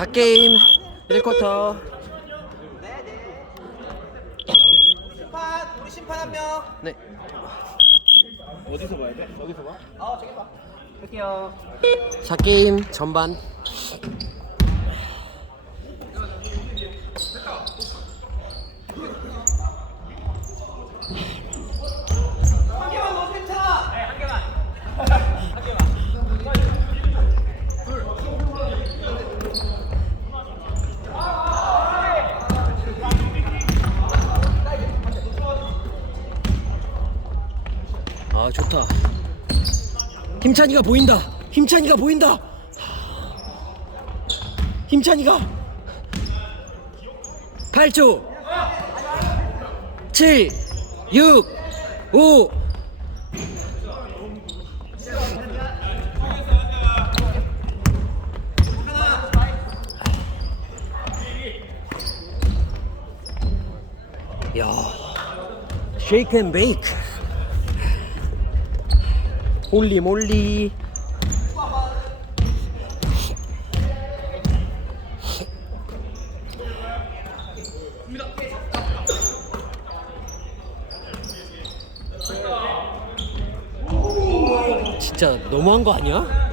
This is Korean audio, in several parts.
갓게임 1쿼터. 심판, 우리 심판 한 명. 네. 어디서 봐야 돼? 여기서 봐? 저기 봐. 할게요. 갓게임 전반. 한 개만 넣어도 괜찮아. 네, 한 개만. 아 좋다. 힘찬이가 보인다. 힘찬이가 보인다. 힘찬이가 8초 7 6 5 야, 쉐이크 앤 베이크. 홀리 몰리. 진짜 너무한 거 아니야?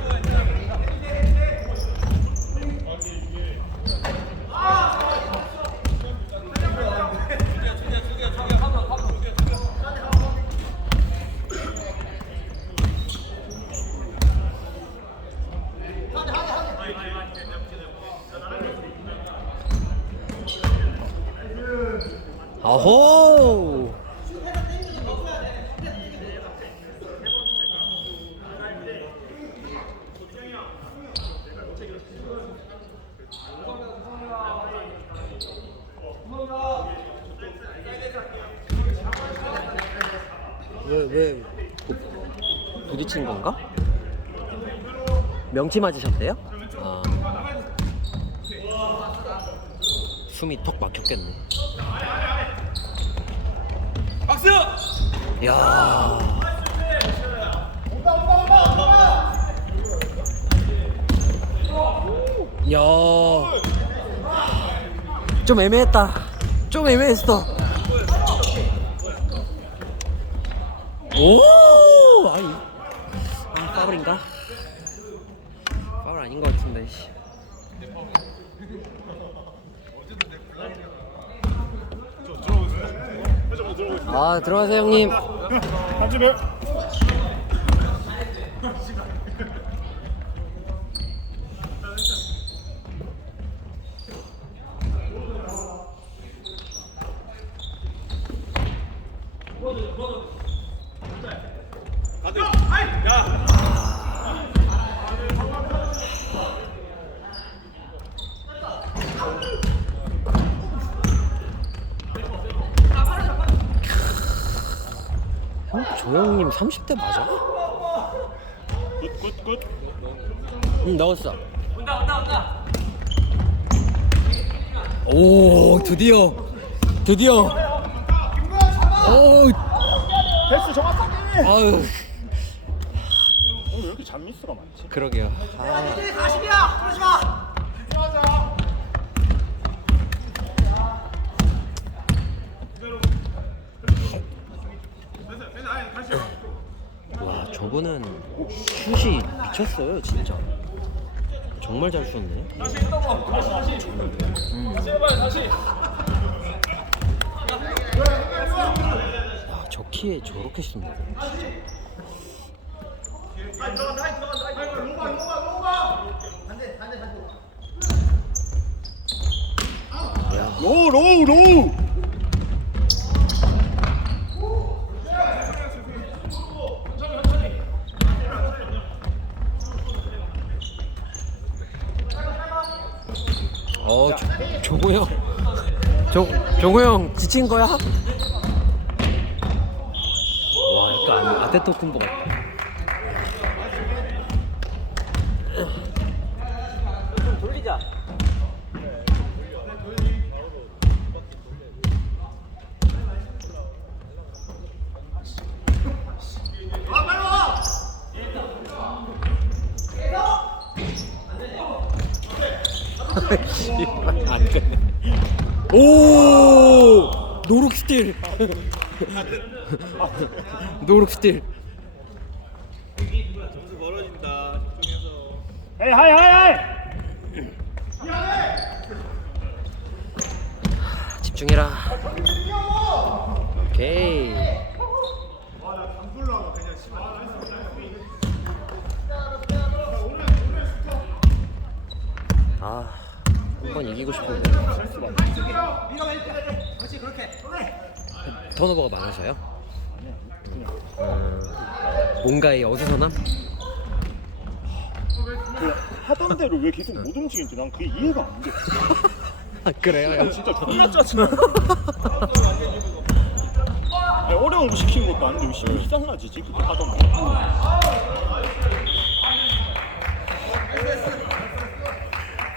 아호. 왜 부딪힌 건가? 명치 맞으셨대요? 아. 숨이 턱 막혔겠네. 박수! 야. 야. 좀 애매했다. 좀 애매했어. 오! 아니. 아, 파울인가? 파울 아닌 것 같은데. 씨. 아, 들어가세요, 형님. 한 주면 형, 조영님 30대 맞아? 굿굿굿. 응, 넣었어. 온다. 오, 드디어. 오, 패스 정확하게. 아유, 왜 이렇게 잔미스가 많지? 그러게요. 아, 40이야. 그러지 마. 와, 저분은 슛이 미쳤어요, 진짜. 정말 잘 쏘네. 야, 저 키에 저렇게 쏜다. 야, 로우. 조고 형. 조고 형 지친 거야? 와, 약간 아데토쿤보 같아. 좀 돌리자. 안 돼. 오 노룩 스틸. 노룩 스틸. 점수 멀어진다. 집중해서. 헤이 하이 하이 하이. 집중해라. 오케이. 아, 한번 이기고 싶은데. 턴오버가 많아서요? 뭔가의 어수선함? 그 하던 대로 왜 계속 못 움직이는지 난 그게 이해가 안 돼. 아 그래요? 야, 진짜 존나 짜증나. 아니, 어려운 거 시키는 것도 아닌데 왜 이상하지 지금 하던 거.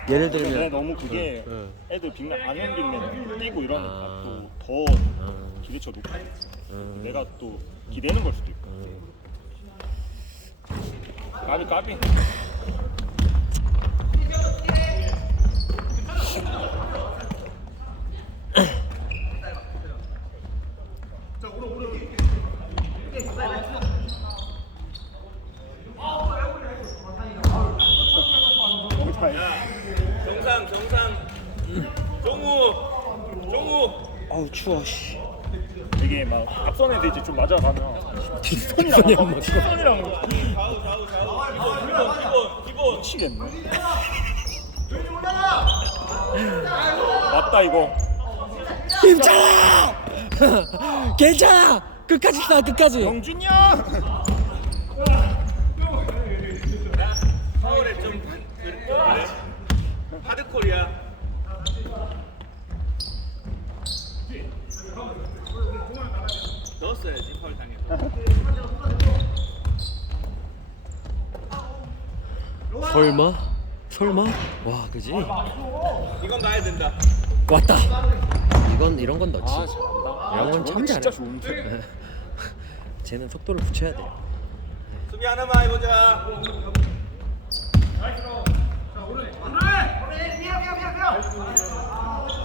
예를 내가 들면 너무 그게 응. 애들 빅맨 안 옮기면 뛰고 이러니까 아. 또 더 기대쳐 놓고 내가 또 기대는 걸 수도 있고. 까비 까비. 정상. 종우. 아우 추워 씨. 이게 막 앞선 애들 이제 좀 맞아가면 뒷선이 안 맞아. 뒷선이랑 기본. 미치겠네. 맞다 이거. 괜찮아. 괜찮아. 끝까지 가 끝까지. 영준이 형. 파울에 좀 그래. 하드콜이야. 넣었어야지 파울 당해서. 설마? 와 그지? 이건 나야 된다. 왔다. 이런 건 넣지. 아 잘한다. 이런 건 참 잘해. 진짜 좋은데. 쟤는 속도를 붙여야 돼. 수비 하나만 해보자.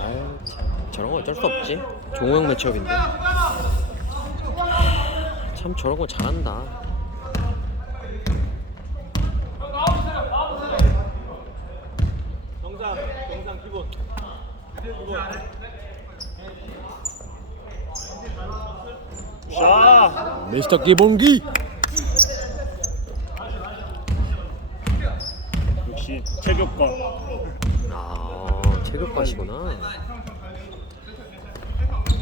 아유 참, 저런 거 어쩔 수 없지. 종호형 매치업인데. 참 저런 거 잘한다. 정상 기본. 자. 미스터 기본기. 역시 체격과 아 체육과시구나.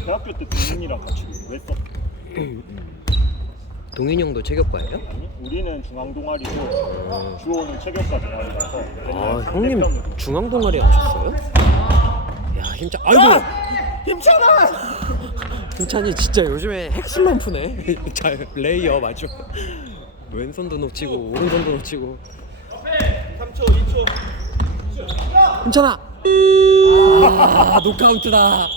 대학교 때 동민이랑 같이 왜 써? 동인이 형도 체육과예요? 아니, 우리는 중앙 동아리고 주호는 체격과 동아리라서. 아 형님 중앙 동아리 하셨어요? 야 힘찬. 아이고 힘찬아. 힘찬이 진짜 요즘에 핵슬럼프네. 잘 레이어 맞죠? 왼손도 놓치고 오른손도 놓치고. 3초, 2초. 힘찬아. 아 노카운트다.